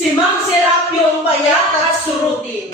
Si Mang Serapio ang payak at surutin.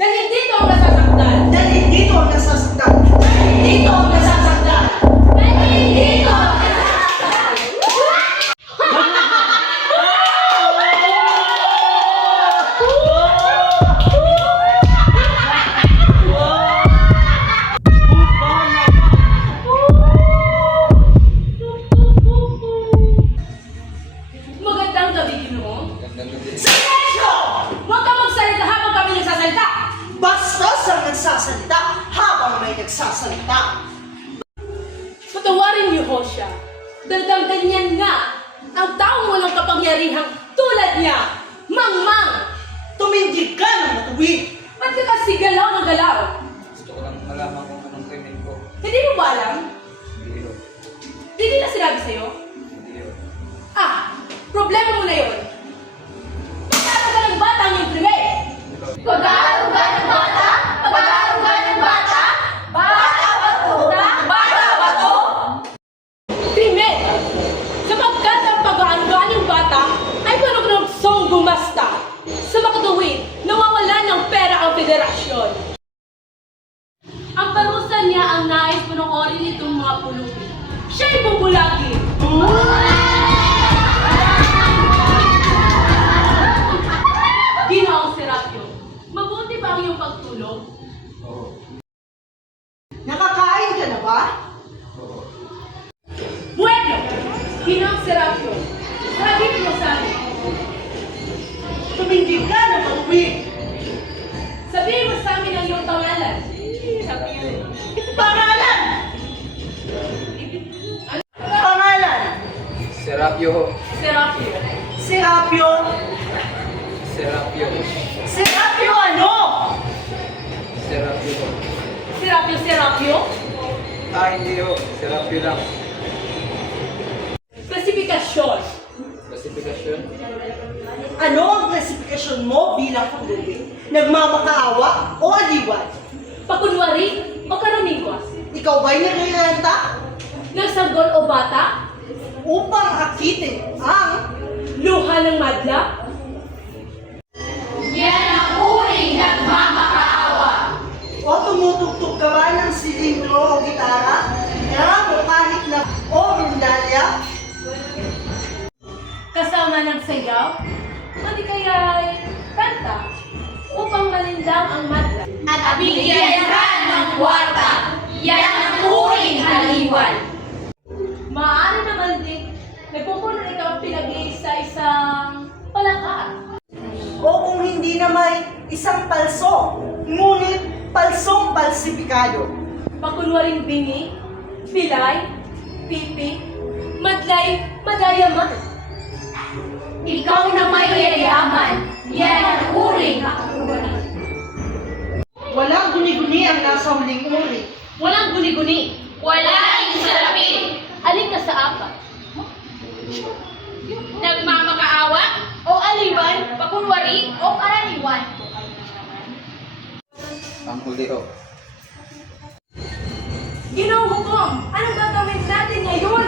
Dahil dito ang nasasaktan. Dahil dito ang nasasaktan. Dahil dito ang nasasaktan. Dahil dito ang nasasaktan. Magandang gabi, Ginoo. Silensyo! Huwag kang magsalita habang kami nagsasalita. Bastos ang nagsasalita habang may nagsasalita. Patawarin niyo, Hosea. Dahil ganyan nga ang taong walang kapangyarihang tulad niya. Mang-mang! Tumindig ka ng matuwid. Ba't ka kasi galaw ng galaw? Gusto ko lang malaman kung anong krimen ko. Hindi mo ba alam? Hindi yun. Hindi nila sinabi sa'yo? Hindi yun. Problema mo na yun. Pag-aaruga ng bata ang iyong krimen. Pag-aaruga ng bata? Pag-aaruga ng bata? Bata ba to? Bata ba to? Krimen! Sapagkat ang pag-aaruga ng bata ay panugsong gumasta. Sa makagawin, nawawalan ng pera ang federasyon. Ang parusa niya ang nais panoorin nitong mga pulubi. Siya'y bubulagin. Ginoong Serapio, mabuti ba ang iyong pagtulog? Oo. Nakakain ka na ba? Oo. Bueno, Ginoong Serapio, sabihin mo sa amin. Tumindig ka ng matuwid. Sabihin mo sa amin ang iyong pangalan. Pangalan! Pangalan! Serapio. Serapio. Serapio. Serapio. Serapio ano? Serapio. Serapio, Serapio. Hindi ho. Serapio lang. Klasifikasyon. Klasifikasyon. Ano ang klasifikasyon mo bilang pulubi? Nagmamakaawa o aliwan? Pakunwari o karaniwas. Ikaw ba'y narirenta Nagsanggol o bata. upang akitin ang Luha ng madla. Yan ang uring nagmamakaawa. o tumutugtog ka ba ng silindro o gitara? O kahit na o rundalya? Kasama ng sayaw. O di kaya'y kanta upang malindang ang madla. At bigyan ka ng kwarta, yan ang uring haliwan. Maaari naman din, nagpupuno ikaw pinag-iisa-isang palakad. O kung hindi na may isang palso, ngunit palsong palsipikado. Pakunwaring bingi, pilay, pipi, madlay, madayaman. Ikaw na may yayaman, yan ang uring haliwan. Walang guni-guni ang nasa huling uri. Walang guni-guni. Wala yung sarapin, Alin ka sa apat? nagmamakaawa, O aliwan? pakunwari o karaniwan. Ang huli ho. Ginoong hukom, anong gagawin natin ngayon?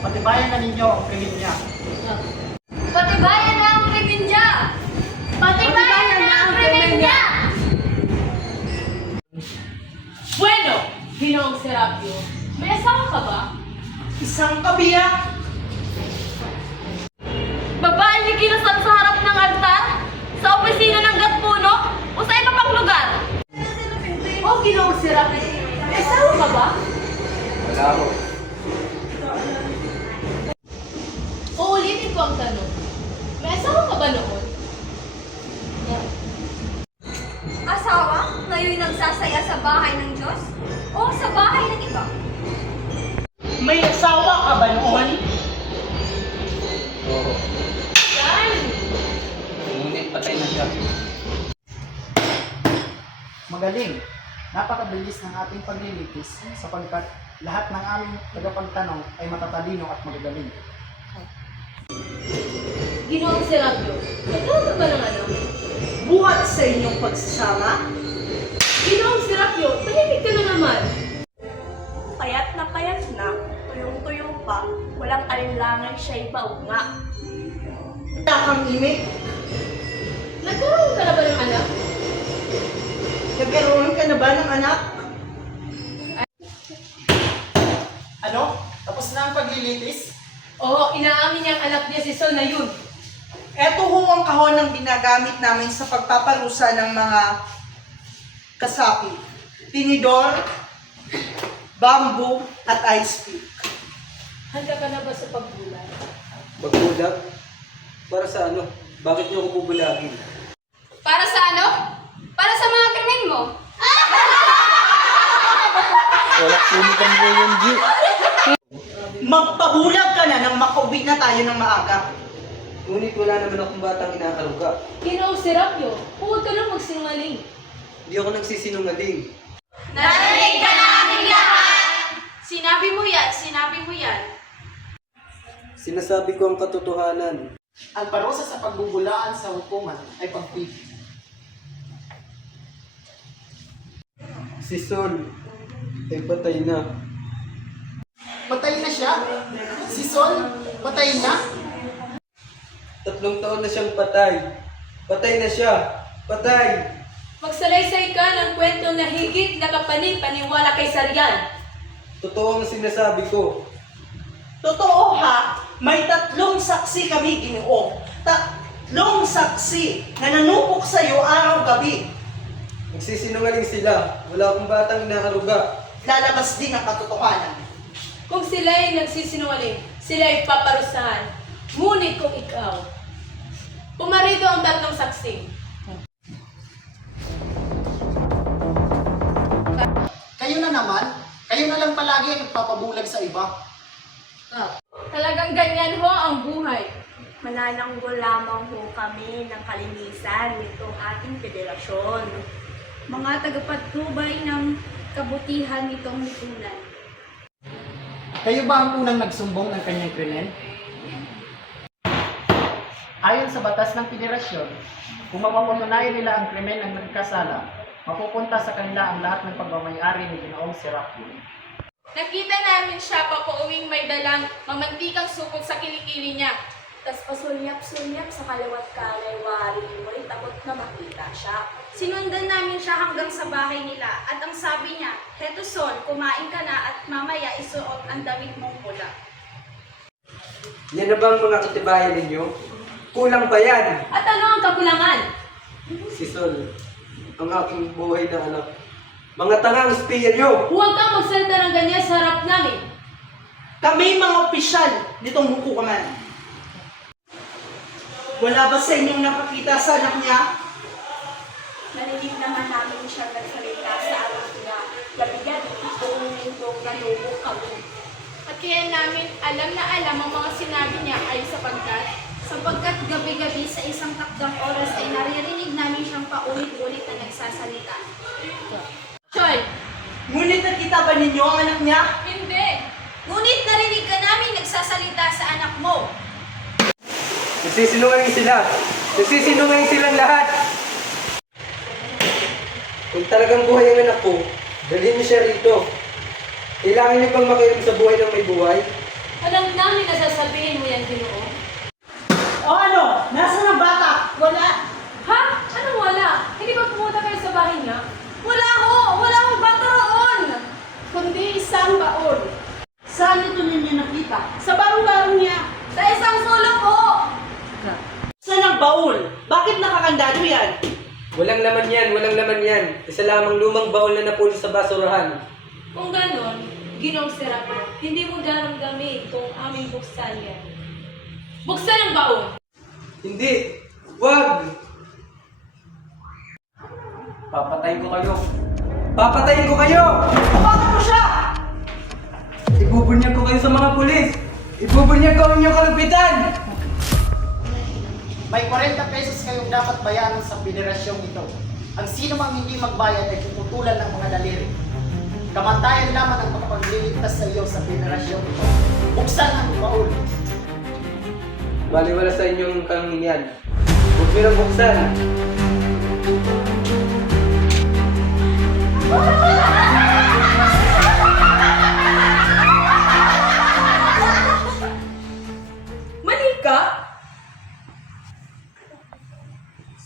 Patibayan na ninyo ang krimen niya. Patibayan na ang krimen niya! Patibayan na ang krimen niya! Bueno, Ginoong Serapio, may asawa ka ba? Isang kabiyak. Babae niyo kinasal sa harap ng altar? Sa opisina ng Gatpuno? O sa iba pang lugar? O Ginoong Serapio, may asawa ka ba? Wala ho. Uulitin ko ang tanong. May asawa ka ba noon? Asawa? Ngayon nagsasaya sa bahay ng Diyos? O sa bahay ng iba? May asawa ka ba noon? Oo. Yan! Ngunit patay na siya. Magaling. Napakabilis ng ating paglilitis sapagkat lahat ng aming tagapagtanong ay matatalino at magagaling. Ginoong Serapio, nagkaroon ka ba ng anak? Buhat sa inyong pagsasama? Ginoong Serapio, tahimik ka na naman. Payat na, tuyong-tuyo pa, walang alinlangan siya'y baunga. Kang imik, Nagkaroon ka na ba ng anak? nagkaroon ka na ba ng anak? Ano? Tapos na ang paglilitis? Oo, inaamin niyang anak niya si Sol na yun. Ito ho ang kahon ng ginagamit namin sa pagpaparusa ng mga kasapi. Tinidor, bamboo, at ice pick. Handa ka na ba sa pagbulan? Magbulag? Para sa ano? Bakit niyo ako bubulagin? Para sa ano? Para sa mga krimen mo. Wala punitan mo yung G. Magpabulag ka na nang makauwi na tayo ng maaga. Ngunit wala naman akong batang inaaruga. Kinausirap yun. Huwag ka lang magsinungaling. Hindi ako nagsisinungaling. Narinig ka namin lahat! Sinabi mo yan, sinabi mo yan. Sinasabi ko ang katotohanan. Ang parusa sa pagbubulaan sa hukuman ay pagpili. Si Sol ay patay na. Patay na siya? Si Sol? Patay na? 3 taon na siyang patay. Patay na siya. Patay! Magsalaysay ka ng kwento na higit na kapanin-paniwala kay Sarian. Totoo ang sinasabi ko. Totoo ha, may 3 saksi kami, Ginoo. 3 saksi na nanupok sa'yo araw-gabi. Nagsisinungaling sila. Wala akong batang inaaruga. Lalabas din ang katotohanan. Kung sila ay nagsisinungaling, sila ay paparusahan. Ngunit kung ikaw, pumarito ang 3 saksi. Kayo na naman? Kayo na lang palagi ang papabulag sa iba. Talagang ganyan ho ang buhay. Manananggol lamang ho kami ng kalinisan nitong ating federasyon. Mga tagapagtubay ng kabutihan nitong lipunan. Kayo ba ang unang nagsumbong ng kanyang krimen? Ayon sa batas ng federasyon, kung mapapatunayan nila ang krimen ng nagkasala, mapupunta sa kanila ang lahat ng pagmamayari ni Ginoong Serapio. Nakita namin siya papauwing may dalang mamantikang supot sa kilikili niya. Tas pasulyap-sulyap sa kalawat kalay wari mo'y takot na makita siya. Sinundan namin siya hanggang sa bahay nila at ang sabi niya, "Heto Sol, kumain ka na at mamaya isuot ang damit mong pula." Yan na bang mga katibayan ninyo? Kulang pa yan! At ano ang kakulangan? Si Sol, ang aking buhay na anak. Mga tangang espiya niyo! Huwag kang magsalita ng ganyan sa harap namin. Kami mga opisyal nitong hukuman. Wala ba sa inyong nakakita sa anak niya? Narinig naman namin siya nagsalita sa anak niya. Gabi-gabi, buong lindong nalubog kami. At kaya namin alam na alam ang mga sinabi niya ay Sapagkat gabi-gabi sa isang takdang oras ay naririnig namin siyang paulit-ulit na nagsasalita. Choy, Ngunit nakita ba ninyo ang anak niya? hindi. Ngunit narinig ka namin nagsasalita sa anak mo. Nagsisinungaling sila! Nagsisinungaling silang lahat! Kung talagang buhay ang anak ko, dalhin niyo siya rito. Kailangan niyo bang makialam sa buhay ng may buhay? Alam namin na sasabihin mo yan, Ginoo. O ano? Nasaan ang bata? Wala. Ha? Anong wala? Hindi ba pumunta kayo sa bahay niya? Wala ho! Wala akong bata roon! Kundi isang baon. Saan ito ninyo nakita? Sa barong-barong niya. Sa isang sulok ho! Saan ang baul? Bakit nakakandado yan? Walang laman yan, walang laman yan. Isa lamang lumang baon na napulo sa basurahan. Kung ganon, Ginoong Serapio, hindi mo daramdamin kung aming buksan yan. Buksan ang baon! Hindi! Wag! Papatayin ko kayo! Papatayin ko kayo! Bakit mo siya? Ibubunyag ko kayo sa mga pulis! Ibubunyag ko ang inyong kalupitan! May 40 pesos kayong dapat bayaran sa federasyong ito. Ang sino mang hindi magbayad ay puputulan ng mga daliri. Kamantayan lamang ang makapagliligtas sa iyo sa federasyong ito. Buksan ang baul. Baliwala sa inyong kaninyan. Huwag nyo nang buksan. Mali ka?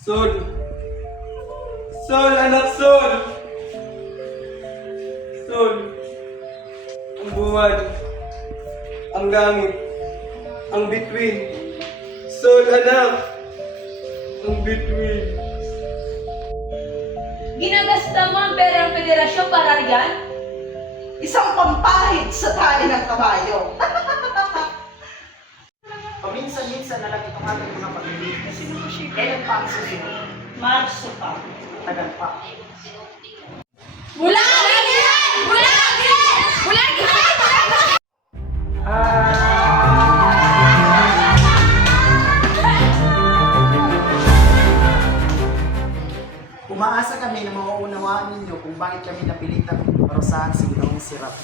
Sol! Sol, anak Sol! Sol! Ang buwan, ang langit, ang bituin. Sol, anak! Ang bituin. Ginagasta mo ang pera ng federasyon para riyan? Isang pampahid sa tali ng kabayo. Paminsan-minsan na lang itong ating mga paglilitis. Kailan pa ang susunod? Marso pa. Tagal pa. Bulagin yan! Bulagin! Bulagin! Umaasa kami na mauunawaan ninyo kung bakit kami napilitang parusahan si Ginoong Sirap.